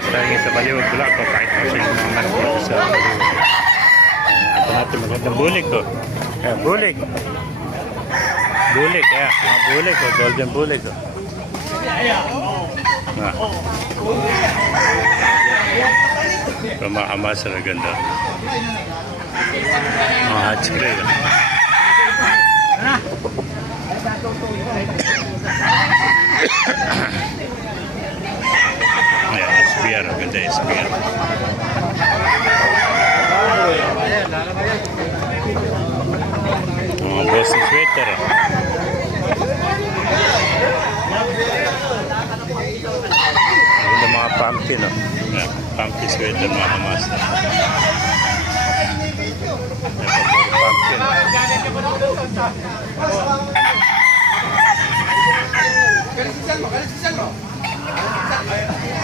Mas, lagi sa Baliwag. Pakita ko sa inyo mga manok dito sa Ito natin magandang bulik ko. Ayan, bulik. Bulik, ayan. Mga bulik ko. Golden bulik ko. Ah. Ito mga amasa na ganda. Mga hot spray. Ayan, SPR. Ang ganda SPR. Mga bossing sweater. Ang ganda mga pumpkin. Oh. Ayan, pumpkin sweater mga puro pumpkin.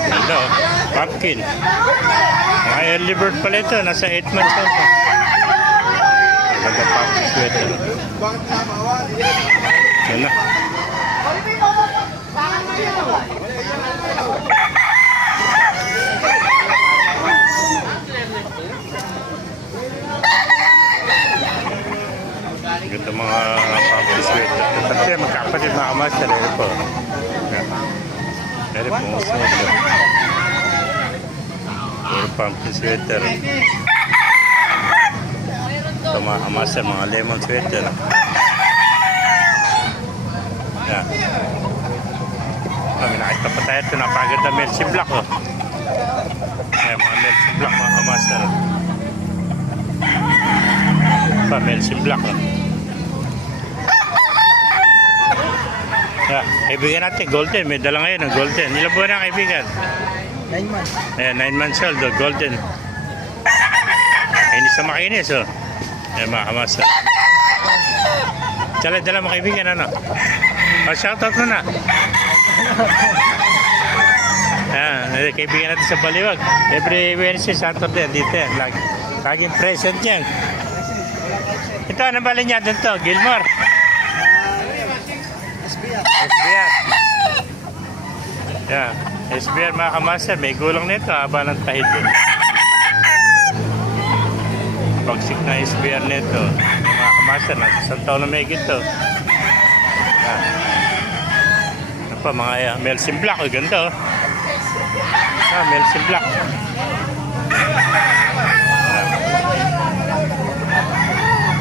Ganda oh. Pumpkin. Mga early bird pala ito. Nasa 8 months old pa. Ganda pumpkin sweater. Yan na. Ganda mga pumpkin sweater. Kasi magkakapatid mga kamaster. Ito po. Pero po, sweater. Puro pumpkin sweater. Ito mga kamaster, mga lemon sweater. Yan. Kami nakita pa tayo ito. Napaganda Mercy Black oh. Ayan, mga Mercy Black mga kamaster. Pa, Mercy Black oh. Yeah, kaibigan natin, golden. May dala ngayon ng golden. Ilan buwan na kaibigan? 9 months. Ayan, 9 months old, oh, golden. Kainis sa makinis, oh. Ayan, mga kamasa. Tsala, dala mo kaibigan, ano? Oh, shoutout mo na. Ayan, eh, kaibigan natin sa Baliwag. Every Wednesday, Saturday, dito yan. Lagi, laging present yan. Ito, ano bali niya doon to? Gilmore. SBR. SBR. Yeah. SBR mga kamaster, may gulang nito haba ng tahid. Pagsik na SBR nito, mga kamaster, nasa isang taon na may gito. Yeah. Ano pa, mga uh, Melsim Black, oh, ganda oh. Ah, Melsim Black.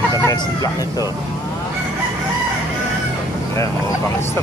Ganda Melsim Black nito. Ayan, oh, pangista